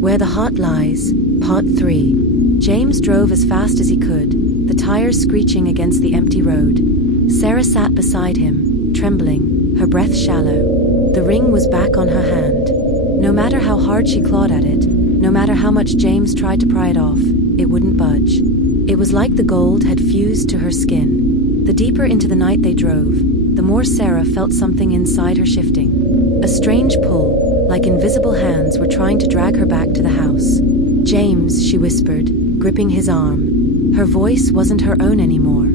Where the Heart Lies, Part 3. James drove as fast as he could, the tires screeching against the empty road. Sarah sat beside him, trembling, her breath shallow. The ring was back on her hand. No matter how hard she clawed at it, no matter how much James tried to pry it off, it wouldn't budge. It was like the gold had fused to her skin. The deeper into the night they drove, the more Sarah felt something inside her shifting. A strange pull, like invisible hands were trying to drag her back to the house. "James," she whispered, gripping his arm. Her voice wasn't her own anymore.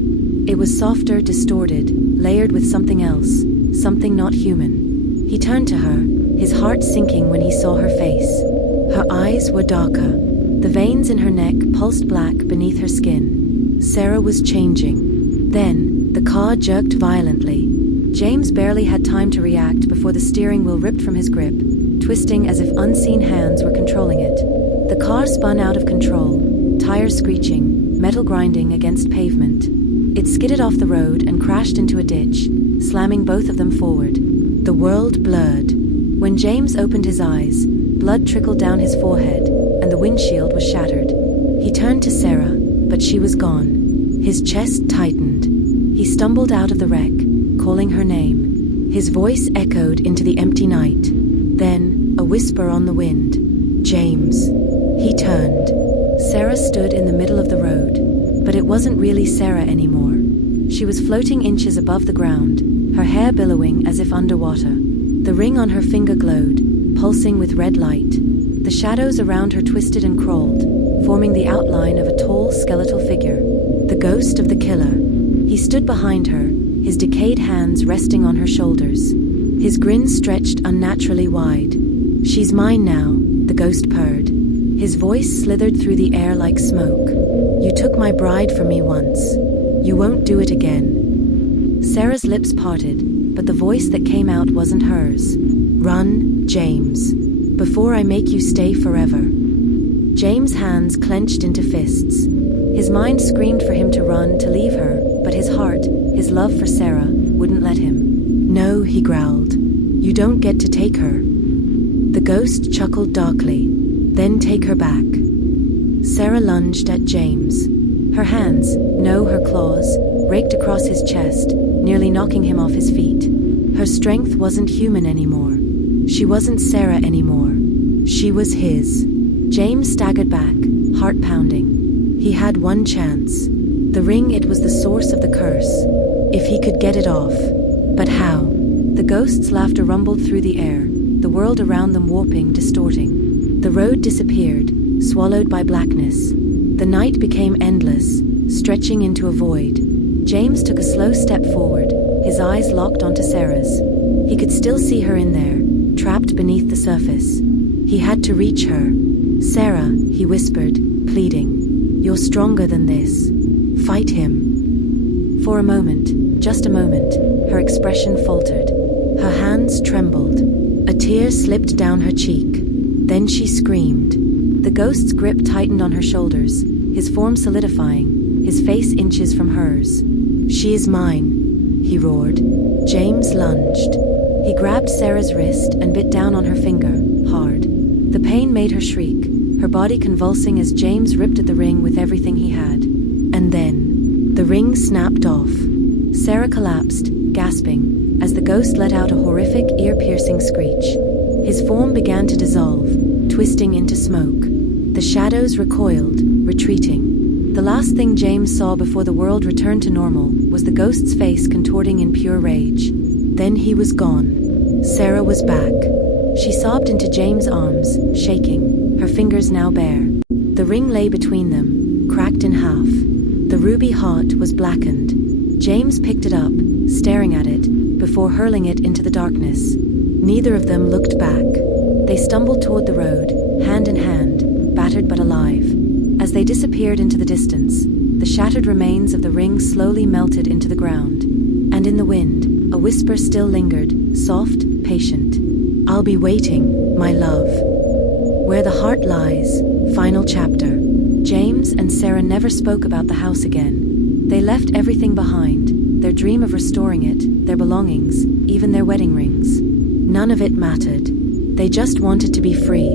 It was softer, distorted, layered with something else, something not human. He turned to her, his heart sinking when he saw her face. Her eyes were darker. The veins in her neck pulsed black beneath her skin. Sarah was changing. Then, the car jerked violently. James barely had time to react before the steering wheel ripped from his grip, twisting as if unseen hands were controlling it. The car spun out of control, tires screeching, metal grinding against pavement. It skidded off the road and crashed into a ditch, slamming both of them forward. The world blurred. When James opened his eyes, blood trickled down his forehead, and the windshield was shattered. He turned to Sarah, but she was gone. His chest tightened. He stumbled out of the wreck, calling her name. His voice echoed into the empty night. Then, a whisper on the wind. "James." He turned. Sarah stood in the middle of the road, but it wasn't really Sarah anymore. She was floating inches above the ground, her hair billowing as if underwater. The ring on her finger glowed, pulsing with red light. The shadows around her twisted and crawled, forming the outline of a tall, skeletal figure. The ghost of the killer. He stood behind her, his decayed hands resting on her shoulders. His grin stretched unnaturally wide. "She's mine now," the ghost purred. His voice slithered through the air like smoke. "You took my bride from me once. You won't do it again." Sarah's lips parted, but the voice that came out wasn't hers. "Run, James, before I make you stay forever." James' hands clenched into fists. His mind screamed for him to run, to leave her, but his heart, his love for Sarah, wouldn't let him. "No," he growled. "You don't get to take her." The ghost chuckled darkly. "Then take her back." Sarah lunged at James. Her hands, no, her claws, raked across his chest, nearly knocking him off his feet. Her strength wasn't human anymore. She wasn't Sarah anymore. She was his. James staggered back, heart pounding. He had one chance. The ring, it was the source of the curse. If he could get it off. But how? The ghost's laughter rumbled through the air, the world around them warping, distorting. The road disappeared, swallowed by blackness. The night became endless, stretching into a void. James took a slow step forward, his eyes locked onto Sarah's. He could still see her in there, trapped beneath the surface. He had to reach her. "Sarah," he whispered, pleading. "You're stronger than this. Fight him." For a moment, just a moment, her expression faltered. Her hands trembled. A tear slipped down her cheek. Then she screamed. The ghost's grip tightened on her shoulders, his form solidifying, his face inches from hers. "She is mine," he roared. James lunged. He grabbed Sarah's wrist and bit down on her finger, hard. The pain made her shriek, her body convulsing as James ripped at the ring with everything he had. And then, the ring snapped off. Sarah collapsed, gasping, as the ghost let out a horrific, ear-piercing screech. His form began to dissolve, twisting into smoke. The shadows recoiled, retreating. The last thing James saw before the world returned to normal was the ghost's face contorting in pure rage. Then he was gone. Sarah was back. She sobbed into James' arms, shaking, her fingers now bare. The ring lay between them, cracked in half. The ruby heart was blackened. James picked it up, staring at it, before hurling it into the darkness. Neither of them looked back. They stumbled toward the road, hand in hand, battered but alive. As they disappeared into the distance, the shattered remains of the ring slowly melted into the ground. And in the wind, a whisper still lingered, soft, patient. "I'll be waiting, my love." Where the Heart Lies, final chapter. James and Sarah never spoke about the house again. They left everything behind, their dream of restoring it, their belongings, even their wedding rings. None of it mattered. They just wanted to be free.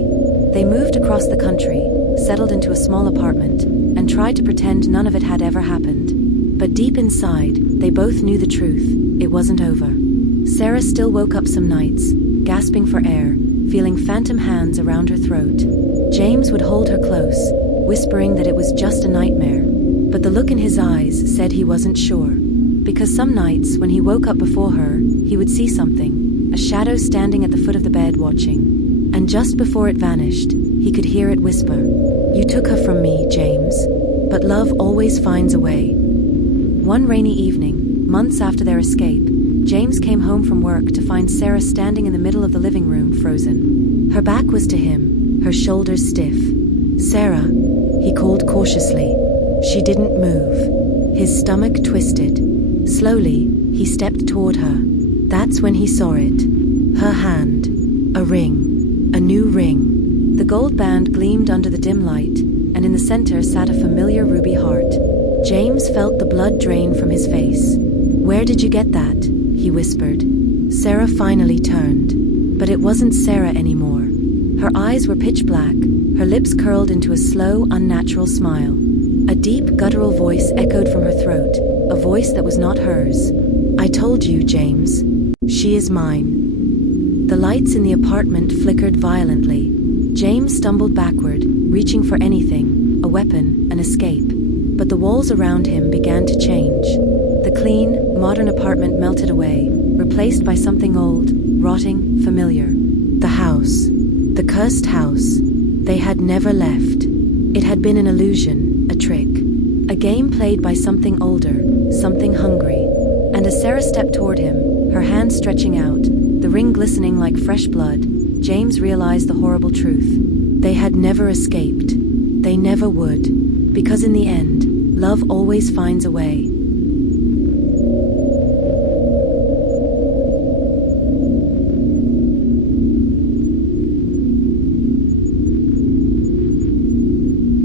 They moved across the country, settled into a small apartment, and tried to pretend none of it had ever happened. But deep inside, they both knew the truth. It wasn't over. Sarah still woke up some nights, gasping for air, feeling phantom hands around her throat. James would hold her close, whispering that it was just a nightmare. But the look in his eyes said he wasn't sure. Because some nights, when he woke up before her, he would see something, a shadow standing at the foot of the bed watching. And just before it vanished, he could hear it whisper, "You took her from me, James. But love always finds a way." One rainy evening, months after their escape, James came home from work to find Sarah standing in the middle of the living room, frozen. Her back was to him, her shoulders stiff. "Sarah," he called cautiously. She didn't move. His stomach twisted. Slowly, he stepped toward her. That's when he saw it. Her hand. A ring. A new ring. The gold band gleamed under the dim light, and in the center sat a familiar ruby heart. James felt the blood drain from his face. "Where did you get that?" he whispered. Sarah finally turned. But it wasn't Sarah anymore. Her eyes were pitch black, her lips curled into a slow, unnatural smile. A deep, guttural voice echoed from her throat, a voice that was not hers. "I told you, James. She is mine." The lights in the apartment flickered violently. James stumbled backward, reaching for anything, a weapon, an escape. But the walls around him began to change. The clean, modern apartment melted away, replaced by something old, rotting, familiar. The house. The cursed house. They had never left. It had been an illusion, a trick. A game played by something older, something hungry. And as Sarah stepped toward him, her hand stretching out, the ring glistening like fresh blood, James realized the horrible truth. They had never escaped. They never would. Because in the end, love always finds a way.